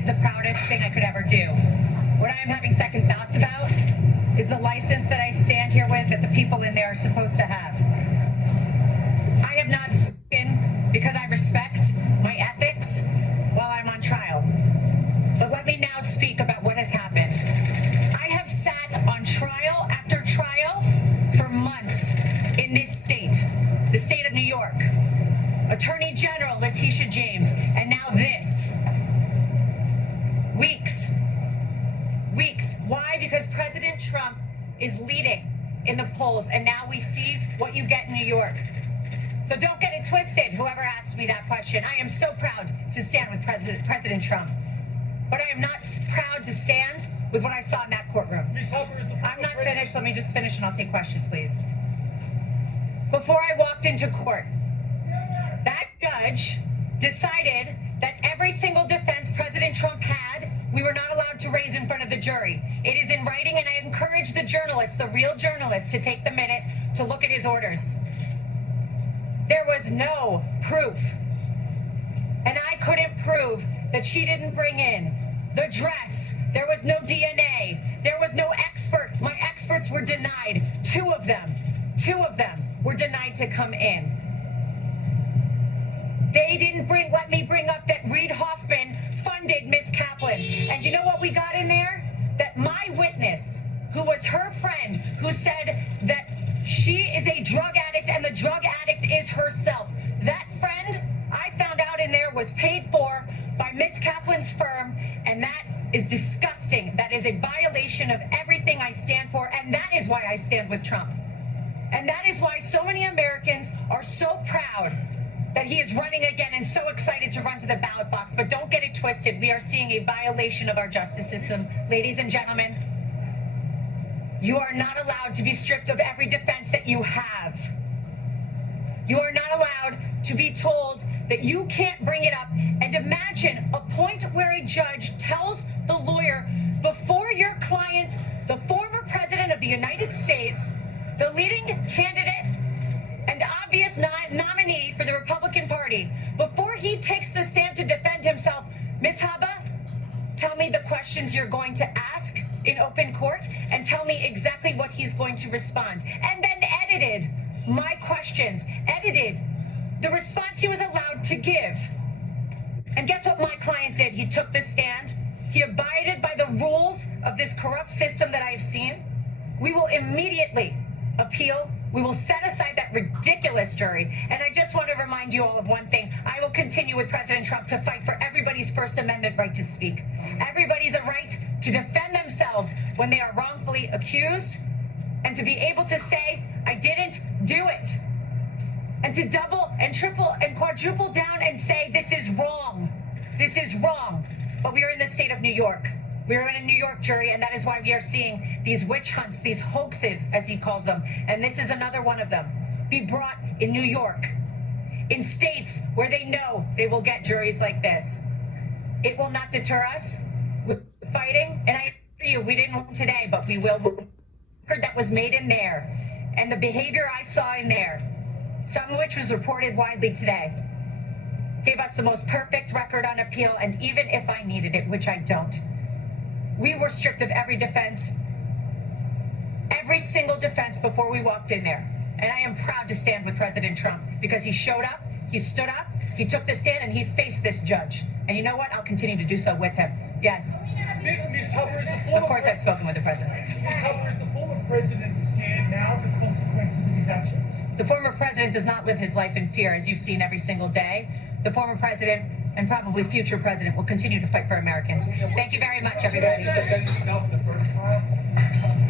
is the proudest thing I could ever do. What I am having second thoughts about is the license that I stand here with that the people in there are supposed to have. I have not spoken because I respect my ethics while I'm on trial. But let me now speak about what has happened. I have sat on trial after trial for months in this state, the state of New York. Attorney General Letitia James, and now this. Weeks. Why? Because President Trump is leading in the polls, and now we see what you get in New York. So don't get it twisted, whoever asked me that question. I am so proud to stand with President Trump. But I am not proud to stand with what I saw in that courtroom. I'm not finished. Let me just finish and I'll take questions, please. Before I walked into court, that judge decided that every single defense President Trump had, we were not allowed to raise in front of the jury. It is in writing, and I encourage the journalists, the real journalists, to take the minute to look at his orders. There was no proof. And I couldn't prove that she didn't bring in the dress. There was no DNA. There was no expert. My experts were denied. Two of them were denied to come in. They didn't let me bring up that Reid Hoffman funded Miss Kaplan. And you know what we got in there? That my witness, who was her friend, who said that she is a drug addict and the drug addict is herself. That friend, I found out in there, was paid for by Miss Kaplan's firm, and that is disgusting. That is a violation of everything I stand for, and that is why I stand with Trump. And that is why so many Americans are so proud that he is running again and so excited to run to the ballot box. But don't get it twisted. We are seeing a violation of our justice system. Ladies and gentlemen, you are not allowed to be stripped of every defense that you have. You are not allowed to be told that you can't bring it up. And imagine a point where a judge tells the lawyer, before your client, the former president of the United States, the leading candidate and obvious nominee for the Republican Party, before he takes the stand to defend himself, Ms. Habba, tell me the questions you're going to ask in open court and tell me exactly what he's going to respond. And then edited my questions, edited the response he was allowed to give. And guess what my client did? He took the stand. He abided by the rules of this corrupt system that I have seen. We will immediately appeal. We will set aside that ridiculous jury. And I just want to remind you all of one thing. I will continue with President Trump to fight for everybody's First Amendment right to speak. Everybody's a right to defend themselves when they are wrongfully accused, and to be able to say, I didn't do it. And to double and triple and quadruple down and say, this is wrong. This is wrong. But we are in the state of New York. We are in a New York jury, and that is why we are seeing these witch hunts, these hoaxes, as he calls them. And this is another one of them. Be brought in New York, in states where they know they will get juries like this. It will not deter us. We're fighting, and I assure you, we didn't win today, but we will. That was made in there, and the behavior I saw in there, some of which was reported widely today, gave us the most perfect record on appeal. And even if I needed it, which I don't, we were stripped of every defense, every single defense before we walked in there. And I am proud to stand with President Trump because he showed up, he stood up, he took the stand, and he faced this judge. And you know what? I'll continue to do so with him. Yes. Ms. Hubbard, of course I've spoken with the president. Ms. Hubbard, is the former president scared now of the consequences of his actions? The former president does not live his life in fear, as you've seen every single day. The former president and probably future president will continue to fight for Americans. Thank you very much, everybody. Did you defend yourself in the first trial?